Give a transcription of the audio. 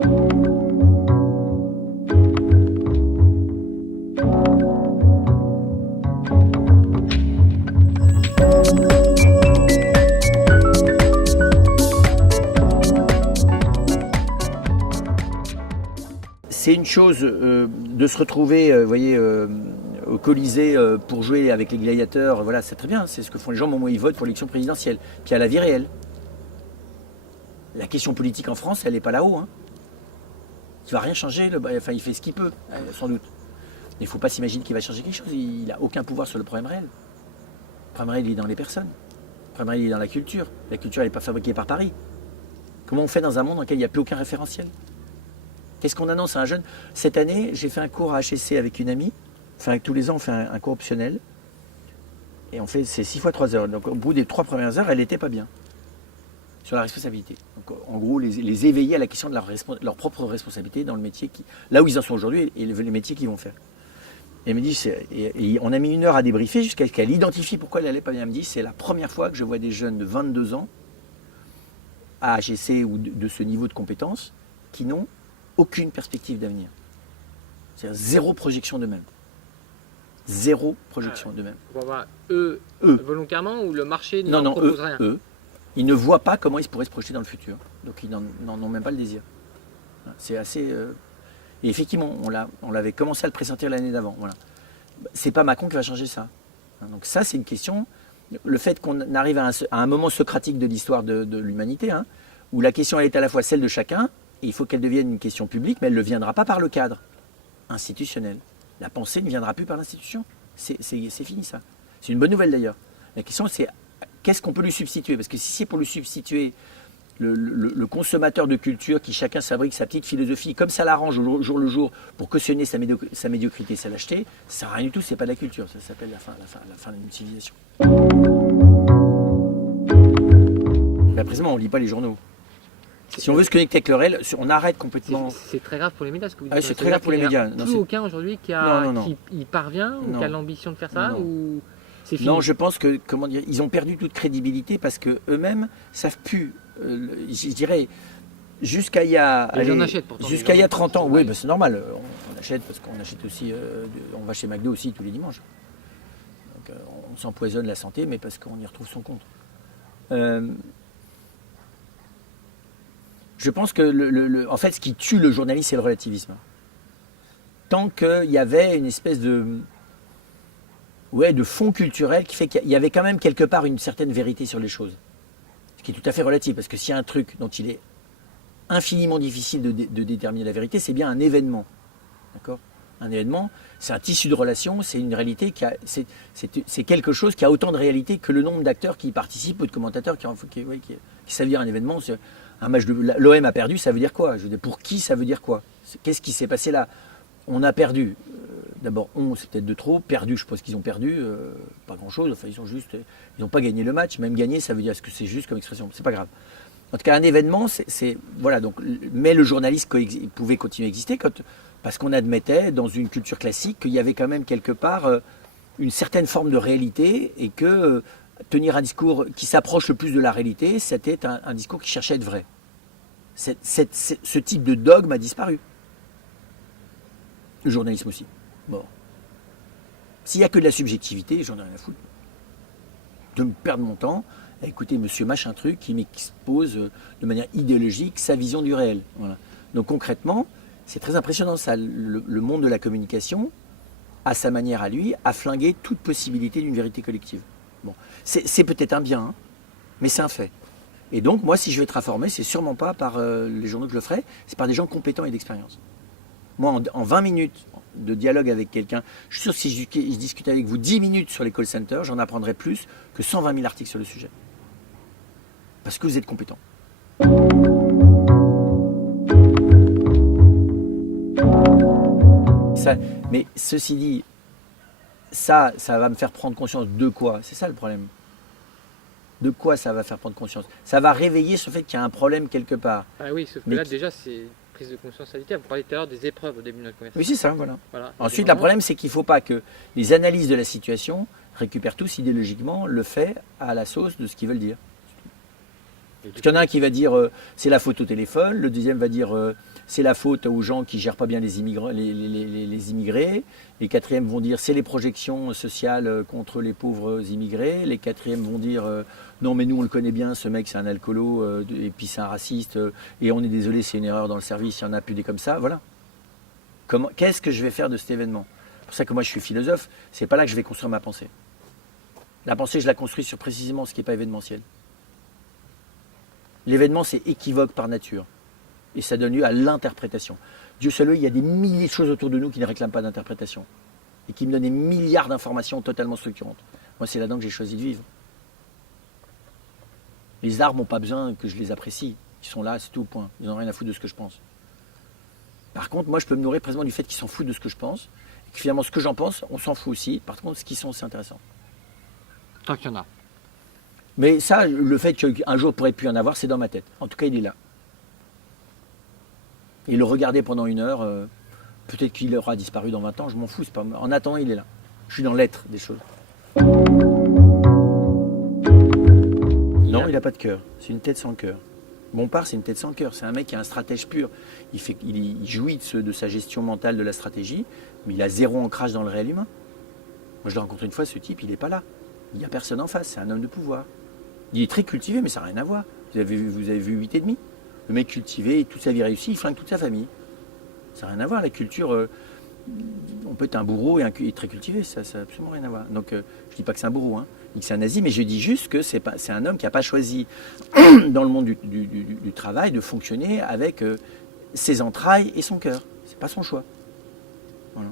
C'est une chose de se retrouver, vous voyez, au Colisée pour jouer avec les gladiateurs, voilà, c'est très bien, c'est ce que font les gens au moment où ils votent pour l'élection présidentielle. Puis il y a la vie réelle. La question politique en France, elle n'est pas là-haut. Hein. Il ne va rien changer, enfin il fait ce qu'il peut, sans doute. Mais il ne faut pas s'imaginer qu'il va changer quelque chose, il n'a aucun pouvoir sur le problème réel. Le problème réel, il est dans les personnes. Le problème réel, il est dans la culture. La culture, elle n'est pas fabriquée par Paris. Comment on fait dans un monde dans lequel il n'y a plus aucun référentiel? Qu'est-ce qu'on annonce à un jeune? Cette année, j'ai fait un cours à HSC avec une amie. Enfin, tous les ans, on fait un cours optionnel. Et on fait, c'est 6 fois 3 heures. Donc, au bout des 3 premières heures, elle n'était pas bien. Sur la responsabilité. Donc, en gros, les éveiller à la question de leur propre responsabilité dans le métier, là où ils en sont aujourd'hui et les métiers qu'ils vont faire. Et elle me dit, et on a mis 1 heure à débriefer jusqu'à ce qu'elle identifie pourquoi elle n'allait pas bien. Elle me dit, c'est la première fois que je vois des jeunes de 22 ans à HSC ou de ce niveau de compétence qui n'ont aucune perspective d'avenir. C'est-à-dire zéro projection d'eux-mêmes. Zéro projection d'eux-mêmes. Eux, volontairement, ou le marché ne leur propose rien? Eux. Ils ne voient pas comment ils pourraient se projeter dans le futur. Donc ils n'en ont même pas le désir. C'est assez... Et effectivement, on l'avait commencé à le pressentir l'année d'avant. Voilà. C'est pas Macron qui va changer ça. Donc ça, c'est une question... Le fait qu'on arrive à un moment socratique de l'histoire de l'humanité, hein, où la question elle est à la fois celle de chacun, et il faut qu'elle devienne une question publique, mais elle ne viendra pas par le cadre institutionnel. La pensée ne viendra plus par l'institution. C'est fini ça. C'est une bonne nouvelle d'ailleurs. La question c'est qu'est-ce qu'on peut lui substituer? Parce que si c'est pour lui substituer le consommateur de culture qui chacun fabrique sa petite philosophie comme ça l'arrange au jour le jour pour cautionner sa médiocrité, sa lâcheté, ça sert à rien du tout, c'est pas de la culture, ça s'appelle la fin d'une civilisation. Mais précisément, on ne lit pas les journaux. Si on veut se connecter avec le réel, on arrête complètement. C'est très grave pour les médias ce que vous dites. Ah, c'est très grave pour les médias. Il n'y a plus aucun aujourd'hui qui y parvient ou qui a l'ambition de faire ça ou c'est fini? Non, je pense que, comment dire, ils ont perdu toute crédibilité parce qu'eux-mêmes ne savent plus, je dirais, jusqu'à il y a 30 ans, oui, bah, c'est normal, on achète parce qu'on achète aussi, on va chez McDo aussi tous les dimanches. Donc, on s'empoisonne la santé, mais parce qu'on y retrouve son compte. Je pense que, en fait, ce qui tue le journaliste, c'est le relativisme. Tant qu'il y avait une espèce de fond culturel qui fait qu'il y avait quand même quelque part une certaine vérité sur les choses. Ce qui est tout à fait relatif, parce que s'il y a un truc dont il est infiniment difficile de déterminer la vérité, c'est bien un événement. D'accord ? Un événement, c'est un tissu de relations, c'est une réalité c'est quelque chose qui a autant de réalité que le nombre d'acteurs qui y participent ou de commentateurs qui savent dire un événement. Un match de l'OM a perdu, ça veut dire quoi? Je veux dire, pour qui ça veut dire quoi? Qu'est-ce qui s'est passé là? On a perdu. D'abord, c'est peut-être de trop. Perdu, je pense qu'ils ont perdu. Pas grand-chose. Enfin, ils n'ont pas gagné le match. Même gagner, ça veut dire, est-ce que c'est juste comme expression? C'est pas grave. En tout cas, un événement, voilà. Donc, mais le journaliste pouvait continuer à exister parce qu'on admettait dans une culture classique qu'il y avait quand même quelque part une certaine forme de réalité et que tenir un discours qui s'approche le plus de la réalité, c'était un discours qui cherchait à être vrai. Ce type de dogme a disparu. Le journalisme aussi. Bon. S'il n'y a que de la subjectivité, j'en ai rien à foutre. De me perdre mon temps à écouter monsieur machin truc qui m'expose de manière idéologique sa vision du réel. Voilà. Donc concrètement, c'est très impressionnant ça. Le monde de la communication, à sa manière à lui, a flingué toute possibilité d'une vérité collective. Bon. C'est peut-être un bien, hein, mais c'est un fait. Et donc, moi, si je vais être informé, c'est sûrement pas par les journaux que je le ferai, c'est par des gens compétents et d'expérience. Moi, en 20 minutes de dialogue avec quelqu'un, je suis sûr que si je discutais avec vous 10 minutes sur les call centers, j'en apprendrais plus que 120 000 articles sur le sujet. Parce que vous êtes compétent. Mais ceci dit, ça va me faire prendre conscience de quoi? C'est ça le problème. De quoi ça va faire prendre conscience? Ça va réveiller ce fait qu'il y a un problème quelque part. Ah oui, sauf que là déjà c'est prise de conscience sanitaire. Vous parliez tout à l'heure des épreuves au début de notre conversation. Oui, c'est ça, voilà. Ensuite, le problème c'est qu'il ne faut pas que les analyses de la situation récupèrent tous idéologiquement le fait à la sauce de ce qu'ils veulent dire. Parce qu'il y en a un qui va dire c'est la faute au téléphone, le deuxième va dire c'est la faute aux gens qui ne gèrent pas bien les immigrés, les quatrièmes vont dire c'est les projections sociales contre les pauvres immigrés, les quatrièmes vont dire non mais nous on le connaît bien, ce mec c'est un alcoolo et puis c'est un raciste et on est désolé, c'est une erreur dans le service, il y en a plus des comme ça, voilà. Qu'est-ce que je vais faire de cet événement? C'est pour ça que moi je suis philosophe, c'est pas là que je vais construire ma pensée. La pensée je la construis sur précisément ce qui n'est pas événementiel. L'événement, c'est équivoque par nature. Et ça donne lieu à l'interprétation. Dieu seul, il y a des milliers de choses autour de nous qui ne réclament pas d'interprétation. Et qui me donnent des milliards d'informations totalement structurantes. Moi, c'est là-dedans que j'ai choisi de vivre. Les arbres n'ont pas besoin que je les apprécie. Ils sont là, c'est tout, point. Ils n'ont rien à foutre de ce que je pense. Par contre, moi, je peux me nourrir précisément du fait qu'ils s'en foutent de ce que je pense. Et que finalement, ce que j'en pense, on s'en fout aussi. Par contre, ce qu'ils sont, c'est intéressant. Tant qu'il y en a. Mais ça, le fait qu'un jour il ne pourrait plus en avoir, c'est dans ma tête. En tout cas, il est là. Et le regarder pendant 1 heure, peut-être qu'il aura disparu dans 20 ans, je m'en fous. Pas... En attendant, il est là. Je suis dans l'être des choses. Non, il n'a pas de cœur. C'est une tête sans cœur. Bompard, c'est une tête sans cœur. C'est un mec qui est un stratège pur. Il jouit de sa gestion mentale de la stratégie, mais il a 0 ancrage dans le réel humain. Moi, je l'ai rencontré une fois, ce type, il n'est pas là. Il n'y a personne en face, c'est un homme de pouvoir. Il est très cultivé, mais ça n'a rien à voir. Vous avez vu 8,5 ? Le mec cultivé, toute sa vie réussie, il flingue toute sa famille. Ça n'a rien à voir, la culture. On peut être un bourreau et très cultivé, ça n'a absolument rien à voir. Donc, je ne dis pas que c'est un bourreau, hein. Je dis que c'est un nazi, mais je dis juste que c'est un homme qui n'a pas choisi, dans le monde du travail, de fonctionner avec ses entrailles et son cœur. Ce n'est pas son choix. Voilà.